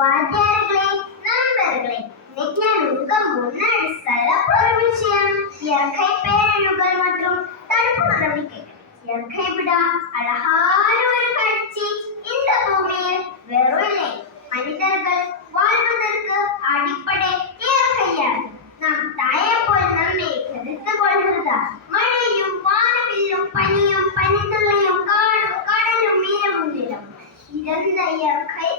வாத்தியார்களே, நண்பர்களே, இன்னைக்கு நான் உங்க முன்னாடி சிறப்பு ஒரு விஷயம், இயற்கை பேரழிவுகள் மற்றும் தடுப்பு நடவடிக்கைகள். இயற்கை விட அழகான ஒரு காட்சி இந்த பூமியில் வெறும் இல்லை. மனிதர்கள் வாழ்வதற்கு அடிப்படை இயற்கையானது. நாம் தாயை போல் நம்மை கருத்துக் கொள்கிறதா? மழையும் வானவில்லும் பனியும் பனித்துளியும் காடும் கடலும் இரவும் நிலம் இழந்த இயற்கை